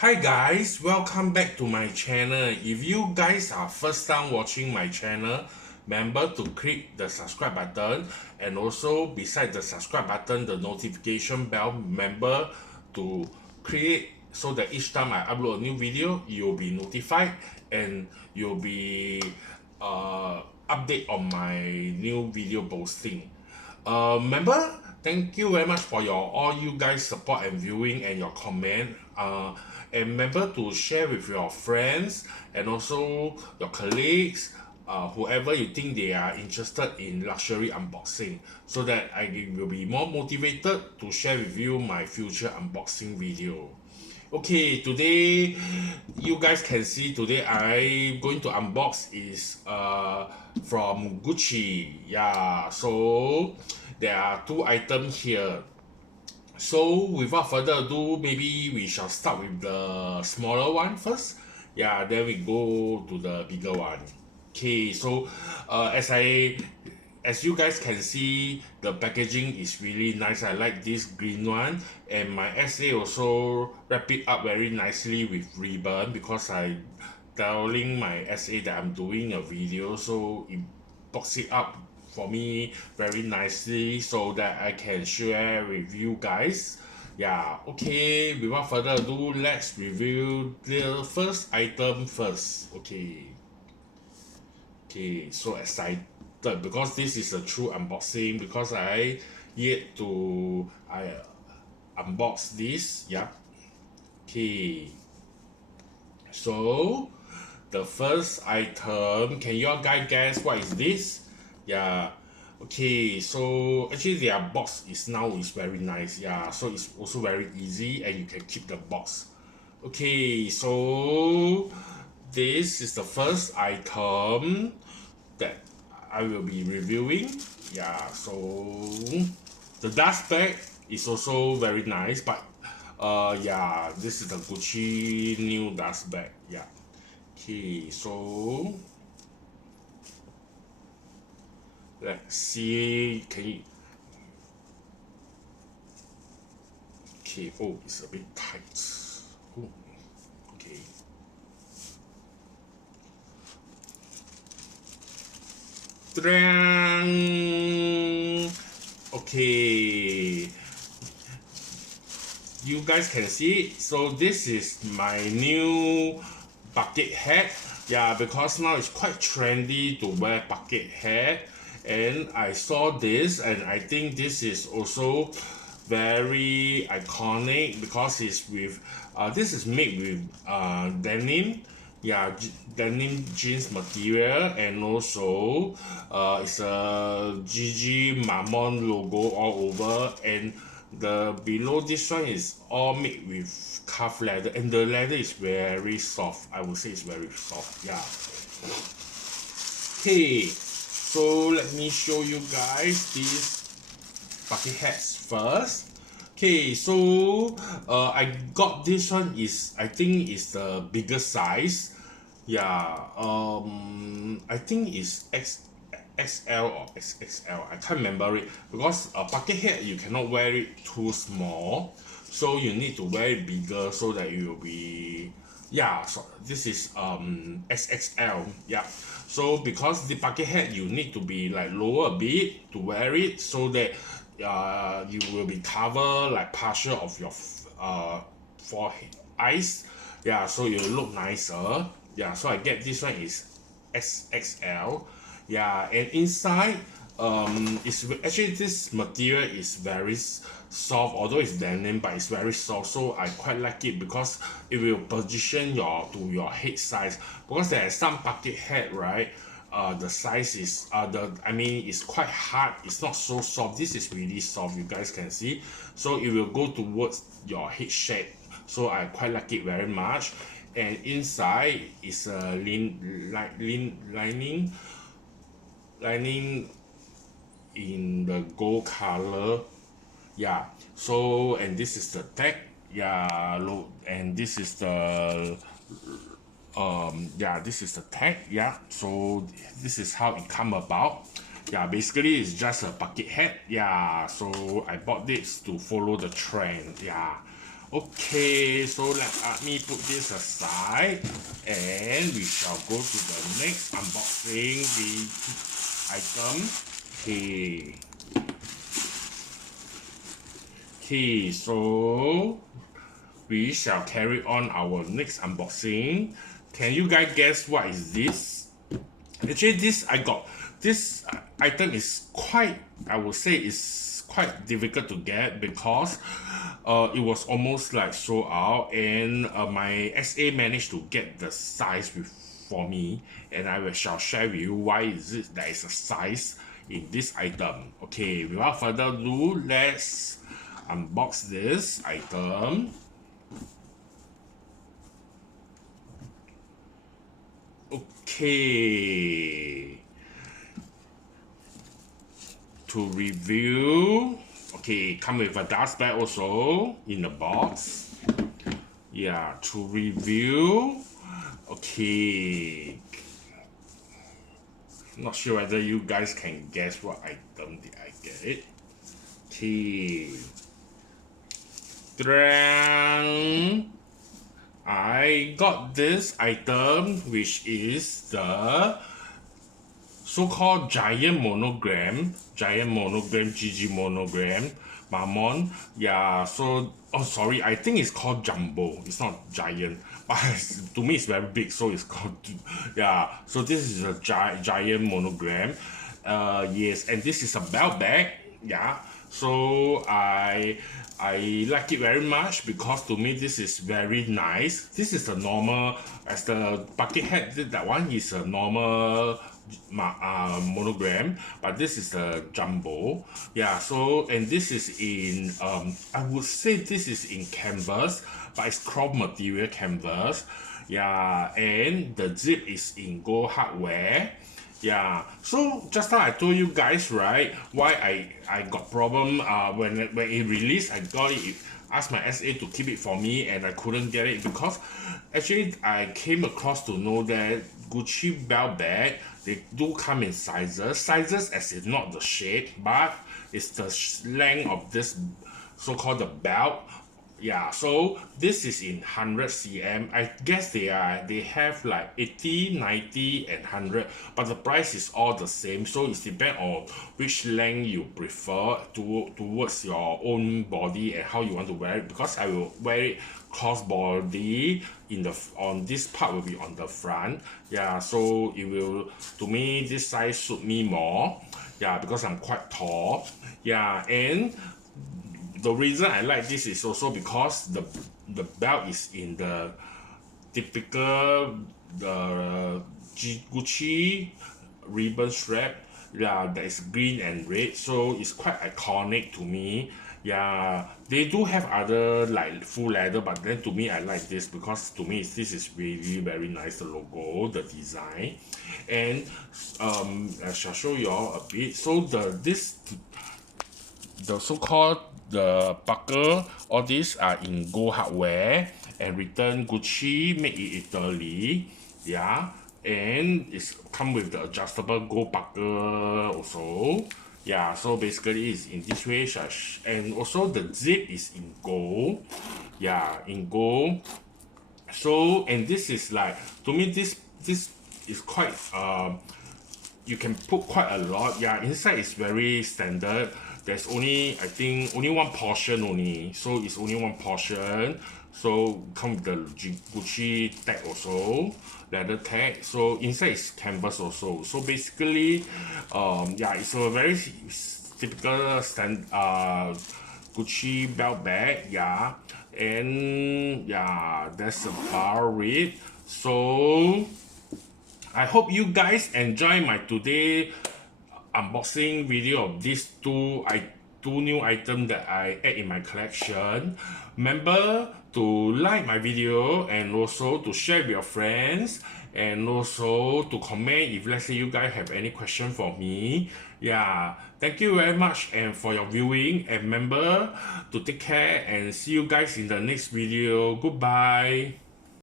Hi guys, welcome back to my channel. If you guys are first time watching my channel, remember to click the subscribe button, and also beside the subscribe button the notification bell, remember to click so that each time I upload a new video you'll be notified and you'll be update on my new video posting. Remember, thank you very much for your all you guys support and viewing and your comment. And remember to share with your friends and also your colleagues, whoever you think they are interested in luxury unboxing, so that I will be more motivated to share with you my future unboxing video. Okay, today you guys can see today I going to unbox is from Gucci. Yeah, so there are two items here. So without further ado, maybe we shall start with the smaller one first. Yeah, then we go to the bigger one. Okay, so as you guys can see, the packaging is really nice. I like this green one, and my SA also wrap it up very nicely with ribbon because I telling my SA that I'm doing a video, so it box it up for me very nicely so that I can share with you guys. Yeah, okay, without further ado, let's review the first item first. Okay, so excited because this is a true unboxing because I yet to unbox this. Yeah. Okay, so the first item, can you all guys guess what is this? Yeah. Okay, so actually their box is very nice. Yeah, so it's also very easy and you can keep the box. Okay, so this is the first item that I will be reviewing. Yeah, so the dust bag is also very nice, but yeah, this is the Gucci new dust bag. Yeah. Okay, so let's see. Can you? Okay. Oh, it's a bit tight. Oh, okay. Ta-da! Okay. You guys can see it. So this is my new bucket hat. Yeah, because now it's quite trendy to wear bucket hat, and I saw this and I think this is also very iconic because it's with this is made with denim. Yeah, denim jeans material, and also it's a GG Mamon logo all over, and the below this one is all made with calf leather, and the leather is very soft. I would say it's very soft. Yeah. Okay, so let me show you guys these bucket hats first. Okay, so I got this one is I think is the bigger size. Yeah, I think it's XL or XXL. I can't remember it because a bucket hat you cannot wear it too small, so you need to wear it bigger so that it will be, yeah. So this is XXL. Yeah. So because the bucket hat you need to be like lower a bit to wear it so that you will be cover like partial of your forehead eyes. Yeah, so it will look nicer. Yeah, so I get this one is XXL. Yeah, and inside it's actually this material is very soft, although it's denim, but it's very soft, so I quite like it because it will position your head size, because there are some bucket hat, right? The size is I mean it's quite hard, it's not so soft. This is really soft, you guys can see, so it will go towards your head shape, so I quite like it very much. And inside is a lining in the gold color. Yeah, so and this is the tag. Yeah, and this is the yeah, this is the tag. Yeah, so this is how it come about. Yeah, basically it's just a bucket hat. Yeah, so I bought this to follow the trend. Yeah. Okay, so let me put this aside and we shall go to the next unboxing item. Okay. Okay, so we shall carry on our next unboxing. Can you guys guess what is this? Actually, this item is quite, I would say, is quite difficult to get because it was almost like sold out, and my SA managed to get the size for me, and shall share with you why is it there is a size in this item. Okay, without further ado, let's unbox this item. Okay, to review, okay, come with a dust bag also in the box. Yeah, to review, okay, not sure whether you guys can guess what item did I get it. Okay, I got this item, which is the so-called giant monogram, GG monogram, Mamon. Yeah, so, oh sorry, I think it's called jumbo, it's not giant, but to me it's very big, so it's called, yeah, so this is a giant monogram. Yes, and this is a belt bag. Yeah, so I like it very much because to me this is very nice. This is a normal, as the bucket hat, that one is a normal monogram, but this is the jumbo. Yeah, so, and this is in I would say this is in canvas, but it's cloth material canvas. Yeah, and the zip is in gold hardware. Yeah, so just now I told you guys, right, why I got problem when it released. I got it, asked my SA to keep it for me, and I couldn't get it because actually I came across to know that Gucci belt bag, they do come in sizes as in not the shape, but it's the length of this so-called the belt. Yeah, so this is in 100 cm. I guess they have like 80, 90 and 100, but the price is all the same, so it depends on which length you prefer towards your own body and how you want to wear it, because I will wear it cross body. In the on this part will be on the front. Yeah, so it will, to me this size suit me more. Yeah, because I'm quite tall. Yeah, and the reason I like this is also because the belt is in the typical Gucci ribbon strap. Yeah, that is green and red, so it's quite iconic to me. Yeah, they do have other like full leather, but then to me I like this because to me this is really very nice, the logo, the design. And I shall show you all a bit. So the so-called the buckle, all these are in gold hardware and written Gucci, made in Italy. Yeah, and it's come with the adjustable gold buckle also. Yeah, so basically it's in this way, and also the zip is in gold. Yeah, in gold. So, and this is like, to me this is quite you can put quite a lot. Yeah, inside is very standard. There's only, I think, only one portion only, so it's only one portion. So come with the Gucci tag also, leather tag. So inside is canvas also. So basically, yeah, it's a very typical Gucci belt bag. Yeah, and yeah, that's about it. So I hope you guys enjoy my today unboxing video of these two new items that I add in my collection. Remember to like my video and also to share with your friends, and also to comment if let's say you guys have any question for me. Yeah, thank you very much and for your viewing, and remember to take care and see you guys in the next video. Goodbye.